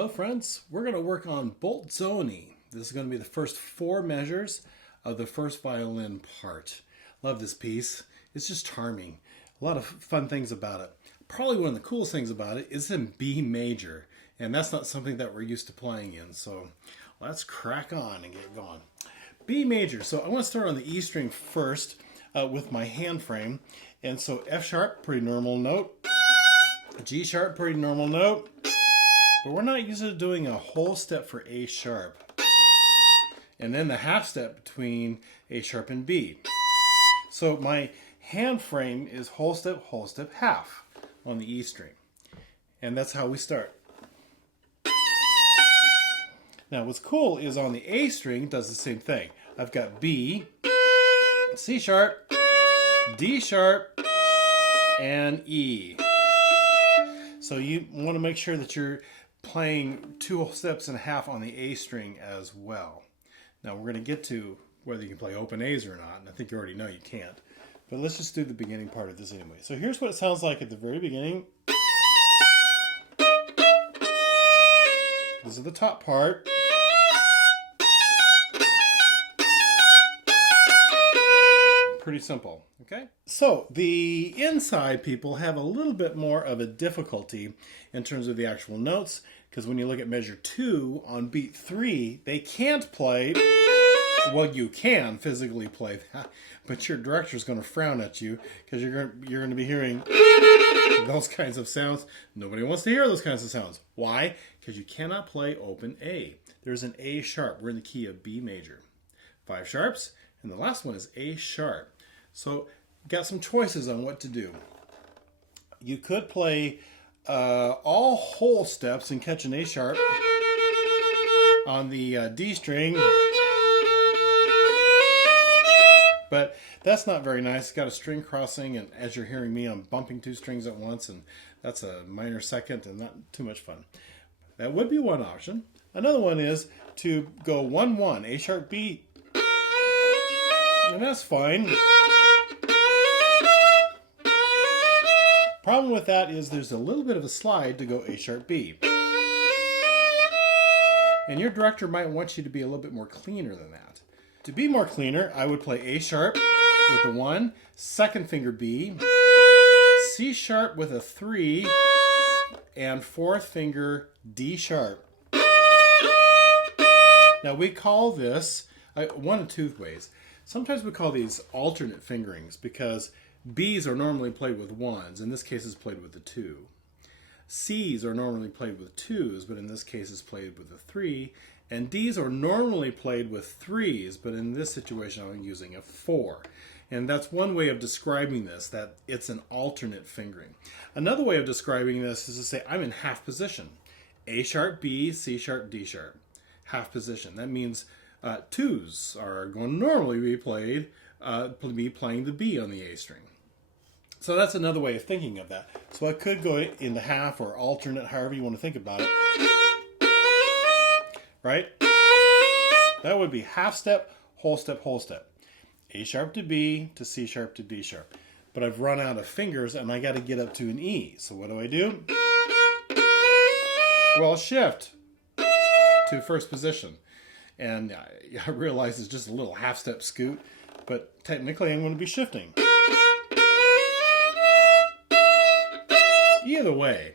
Hello friends, we're going to work on Bolzoni. This is going to be the first 4 measures of the first violin part. Love this piece. It's just charming. A lot of fun things about it. Probably one of the coolest things about it is in B major. And that's not something that we're used to playing in. So let's crack on and get going. B major. So I want to start on the E string first with my hand frame. And so F sharp, pretty normal note. G sharp, pretty normal note. But we're not used to doing a whole step for A sharp. And then the half step between A sharp and B. So my hand frame is whole step, half on the E string. And that's how we start. Now what's cool is on the A string it does the same thing. I've got B, C sharp, D sharp, and E. So you want to make sure that you're playing 2 steps and a half on the A string as well. Now we're going to get to whether you can play open A's or not, and I think you already know you can't. But let's just do the beginning part of this anyway. So here's what it sounds like at the very beginning. This is the top part. Pretty simple, okay? So the inside people have a little bit more of a difficulty in terms of the actual notes, because when you look at measure 2 on beat 3, they can't play, well, you can physically play that, but your director's going to frown at you because you're going to be hearing those kinds of sounds. Nobody wants to hear those kinds of sounds. Why? Because you cannot play open A. There's an A sharp. We're in the key of B major. 5 sharps. And the last one is A sharp. So got some choices on what to do. You could play all whole steps and catch an A sharp on the D string. But that's not very nice. It's got a string crossing, and as you're hearing me, I'm bumping 2 strings at once, and that's a minor second and not too much fun. That would be one option. Another one is to go 1-1, A sharp B. And that's fine. Problem with that is there's a little bit of a slide to go A sharp B. And your director might want you to be a little bit more cleaner than that. To be more cleaner, I would play A sharp with a 1, second finger B, C sharp with a 3, and 4th finger D sharp. Now we call this one of 2 ways. Sometimes we call these alternate fingerings because B's are normally played with 1s. In this case, it's played with a 2. C's are normally played with 2s, but in this case, it's played with a 3. And D's are normally played with 3s, but in this situation, I'm using a 4. And that's one way of describing this, that it's an alternate fingering. Another way of describing this is to say I'm in half position. A sharp, B, C sharp, D sharp. Half position. That means 2s are going to normally be played, playing the B on the A string. So that's another way of thinking of that. So I could go into half or alternate, however you want to think about it. Right? That would be half step, whole step, whole step. A sharp to B to C sharp to D sharp. But I've run out of fingers and I got to get up to an E. So what do? Well, shift to first position. And I realize it's just a little half step scoot, but technically I'm going to be shifting. Either way,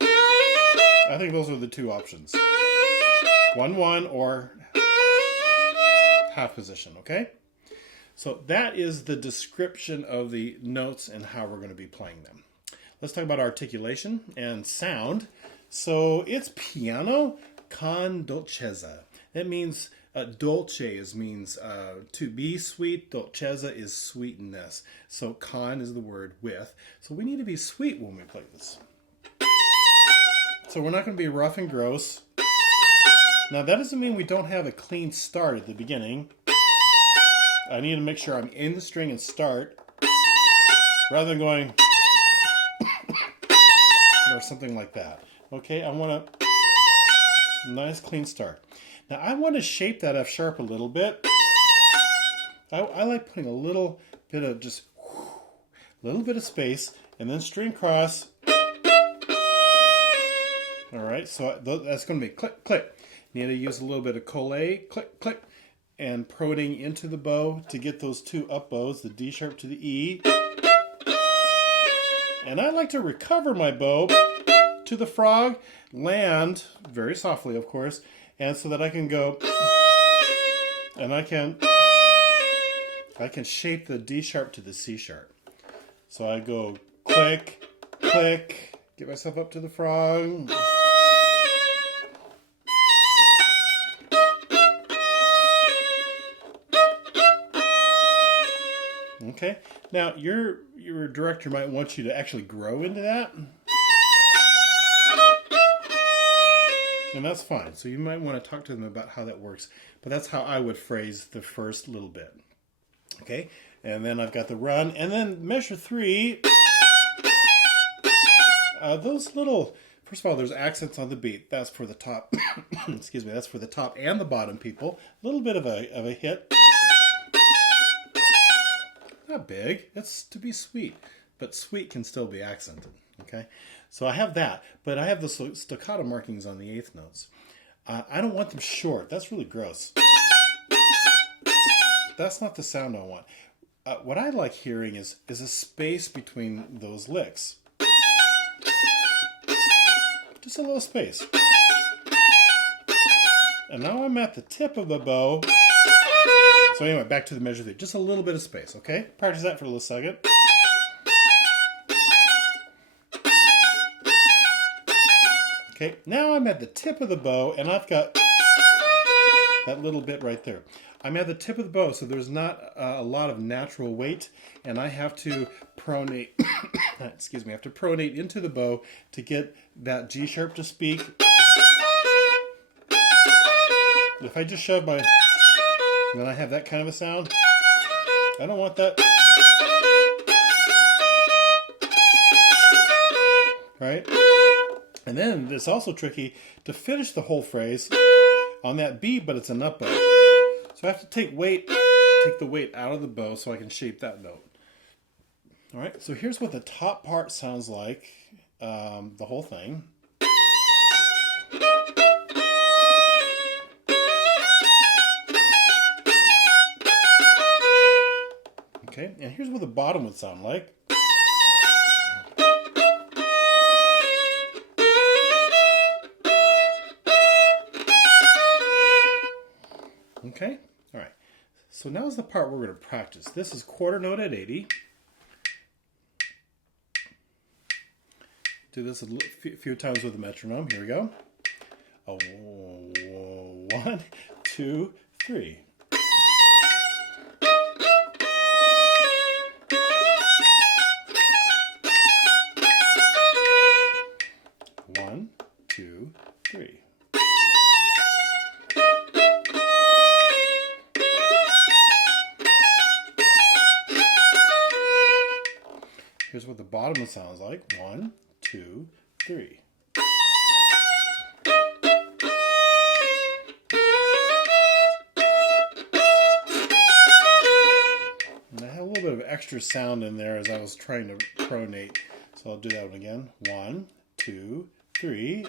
I think those are the 2 options. 1-1 or half position, okay? So that is the description of the notes and how we're going to be playing them. Let's talk about articulation and sound. So it's piano con dolcezza. That means dolce means to be sweet. Dolcezza is sweetness. So con is the word with. So we need to be sweet when we play this. So we're not going to be rough and gross. Now that doesn't mean we don't have a clean start at the beginning. I need to make sure I'm in the string and start rather than going or something like that. Okay, I want a nice clean start. Now I want to shape that F sharp a little bit. I like putting a little bit of just a little bit of space and then string cross All right, so that's going to be click, click. Need to use a little bit of collé, click, click, and proning into the bow to get those two up bows, the D sharp to the E. And I like to recover my bow to the frog, land very softly, of course, and so that I can go, and I can shape the D sharp to the C sharp. So I go click, click, get myself up to the frog. Okay, now your director might want you to actually grow into that. And that's fine. So you might want to talk to them about how that works. But that's how I would phrase the first little bit. Okay, and then I've got the run. And then measure 3. Those little, first of all, there's accents on the beat. That's for the top. Excuse me, that's for the top and the bottom people. A little bit of a hit. Not big. That's to be sweet. But sweet can still be accented. Okay, so I have that, but I have the staccato markings on the eighth notes. I don't want them short. That's really gross. That's not the sound I want. What I like hearing is a space between those licks. Just a little space. And now I'm at the tip of the bow. So anyway, back to the measure 3. Just a little bit of space, okay? Practice that for a little second. Okay, now I'm at the tip of the bow, and I've got that little bit right there. I'm at the tip of the bow, so there's not a lot of natural weight, and I have to pronate, excuse me, I have to pronate into the bow to get that G sharp to speak. If I just shove my, then I have that kind of a sound. I don't want that. Right? And then it's also tricky to finish the whole phrase on that B, but it's an up bow. So I have to take the weight out of the bow so I can shape that note. All right, so here's what the top part sounds like, the whole thing. Okay, and here's what the bottom would sound like. Okay, all right. So now's the part we're going to practice. This is quarter note at 80. Do this a few times with the metronome. Here we go. 1, 2, 3. One, two, three. Here's what the bottom sounds like. 1, 2, 3. And I had a little bit of extra sound in there as I was trying to pronate. So I'll do that one again. 1, 2, 3.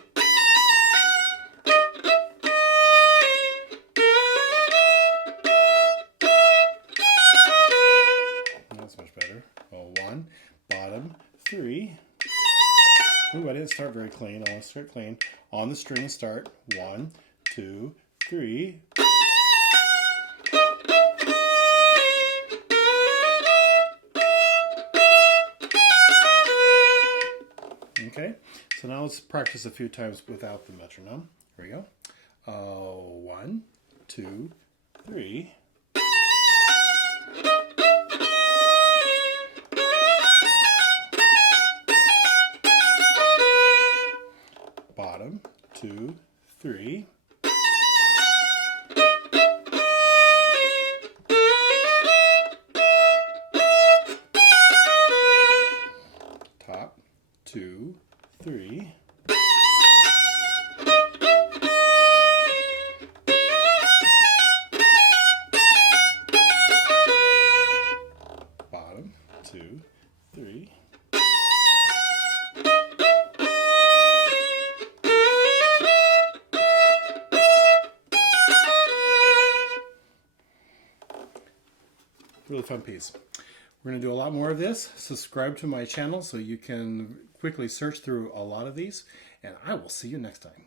That's much better. 1, bottom, 3. Ooh, I didn't start very clean. I want to start clean. On the string start. 1, 2, 3. Okay, so now let's practice a few times without the metronome. Here we go. 1, 2, 3. Bottom, 2, 3. Top, 2, 3. Bottom, 2, 3. Really fun piece. We're going to do a lot more of this. Subscribe to my channel so you can quickly search through a lot of these, and I will see you next time.